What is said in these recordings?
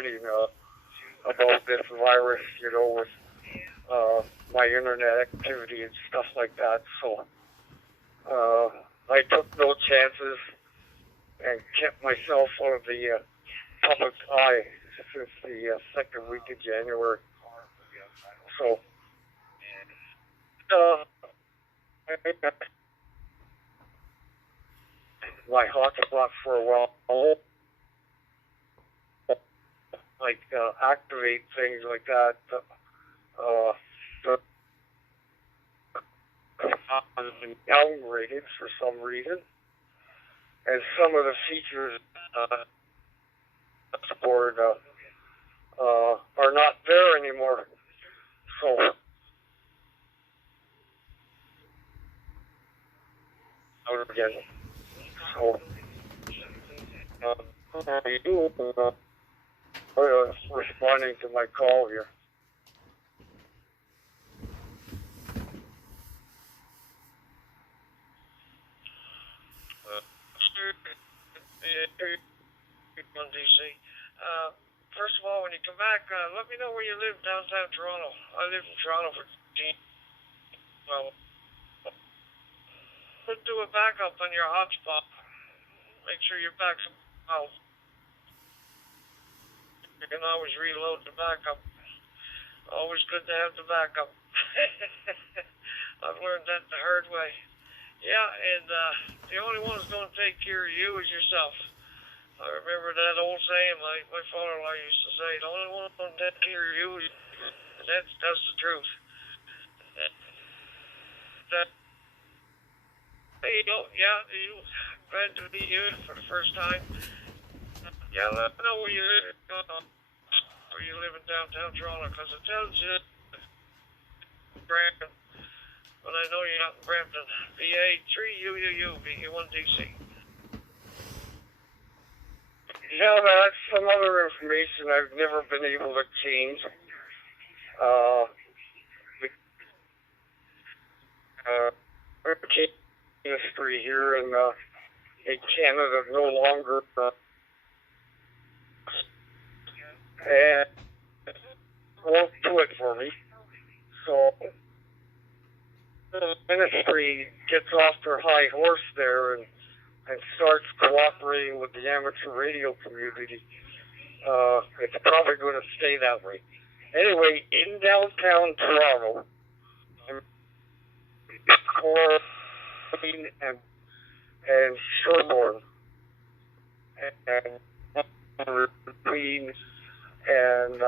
warning about this virus, with my internet activity and stuff like that. So I took no chances and kept myself out of the public eye since the second week of January. So my hotspot for a while, like activate things like that. Has been downgraded for some reason, and some of the features support are not there anymore. So out again. So responding to my call here. DC. First of all, when you come back, let me know where you live downtown Toronto. I live in Toronto for 15. Well, do a backup on your hotspot. Make sure your backup's out. You can always reload the backup. Always good to have the backup. I've learned that the hard way. Yeah, and the only one who's going to take care of you is yourself. I remember that old saying my father-in-law used to say, the only one who's going to take care of you is you. And that's the truth. Hey, glad to meet you for the first time. Yeah, let me know where you live. Where you live in downtown Toronto, because it tells you Brampton, but I know you're not in Brampton. VA3UUU, VE1DC. Yeah, that's some other information I've never been able to change. Industry here in Canada no longer and won't do it for me. So the ministry gets off their high horse there and starts cooperating with the amateur radio community. It's probably going to stay that way. Anyway, in downtown Toronto, and Sherbourne and Queen and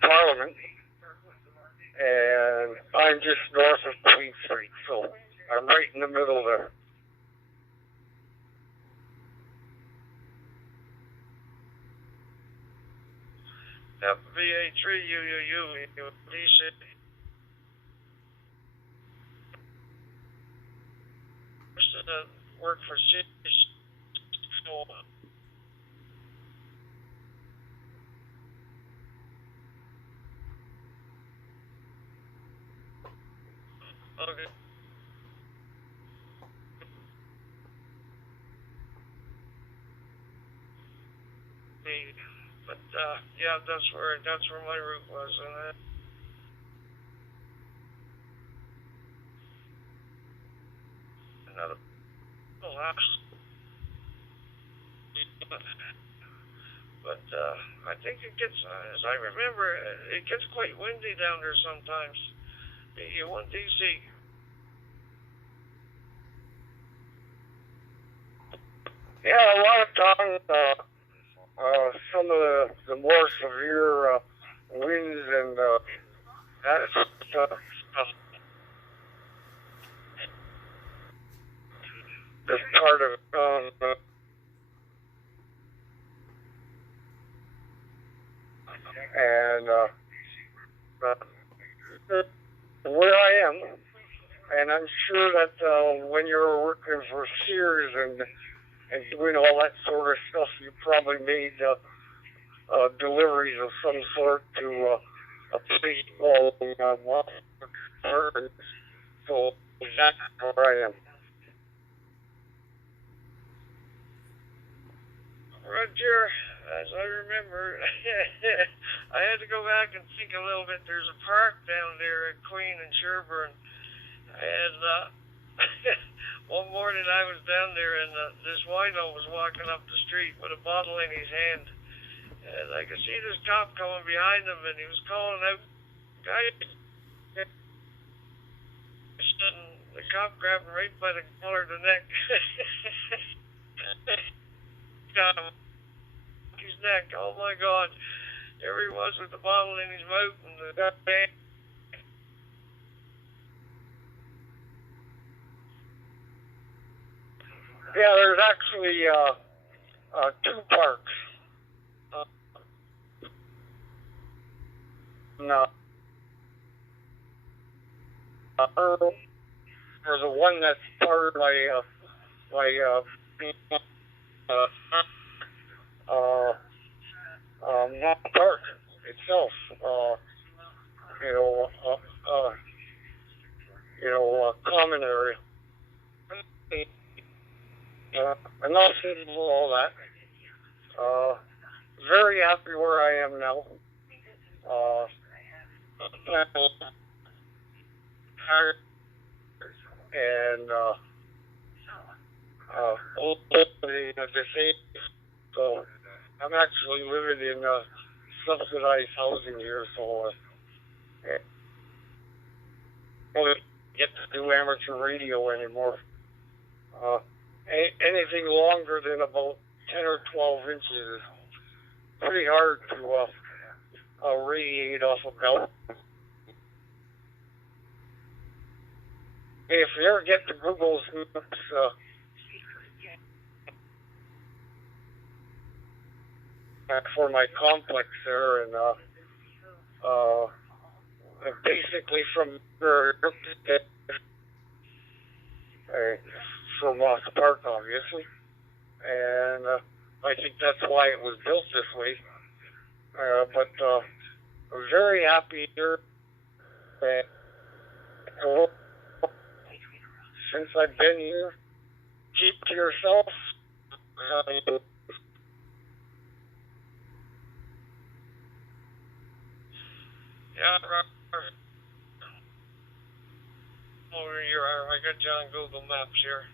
Parliament, and I'm just north of Queen Street, so I'm right in the middle there. VA3UUU, DC. Work for cities. Okay. But yeah, that's where my route was, and another. But I think it gets, as I remember, it gets quite windy down there sometimes. VE1 DC. Yeah, a lot of times, some of the more severe winds and that stuff. This part of and where I am, and I'm sure that when you're working for Sears and doing all that sort of stuff, you probably made deliveries of some sort to a place called so that's where I am. Roger, as I remember, I had to go back and think a little bit. There's a park down there at Queen and Sherburne, and one morning I was down there, and this wino was walking up the street with a bottle in his hand, and I could see this cop coming behind him, and he was calling out, "Guy!" And the cop grabbed him right by the collar of the neck. Got him. His neck. Oh my God! There he was with the bottle in his mouth, and the guy. Yeah, there's actually two parks. No. There's the one that's part of my not park itself. Common area. Enough of all that. Very happy where I am now. And so I'm actually living in subsidized housing here, so I don't get to do amateur radio anymore. Anything longer than about 10 or 12 inches is pretty hard to radiate off a belt. Hey, if you ever get to Google's Maps, for my complex there, and basically from the park, obviously, and I think that's why it was built this way. But I'm very happy here. Since I've been here, keep to yourself. Yeah, over here, I got you on Google Maps here.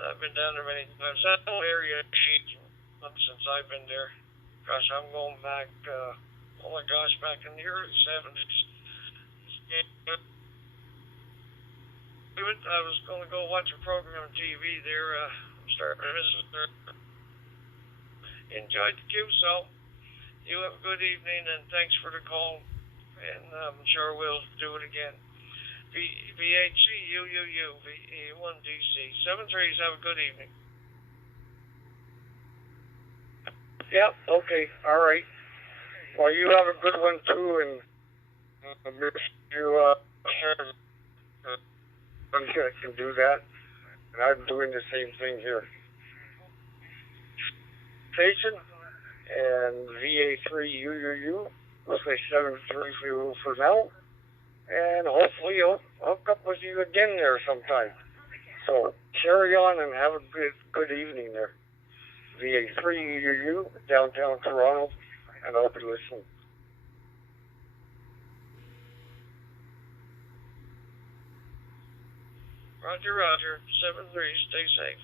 I've been down there many times. That whole area since I've been there. Gosh, I'm going back, oh my gosh, back in the early 70s. I was going to go watch a program on TV there, starting to visit there. Enjoyed the queue, so you have a good evening, and thanks for the call, and I'm sure we'll do it again. VE3TOM, VE1DC. 7-3s, have a good evening. Yeah, okay, all right. Well, you have a good one, too, and you I can do that, and I'm doing the same thing here. Station and VA3UUU. We'll say 7-3 for now, and hopefully I'll hook up with you again there sometime. So carry on and have a good evening there. VA3UUU, downtown Toronto, and I'll be listening. Roger, Roger. 7-3, stay safe.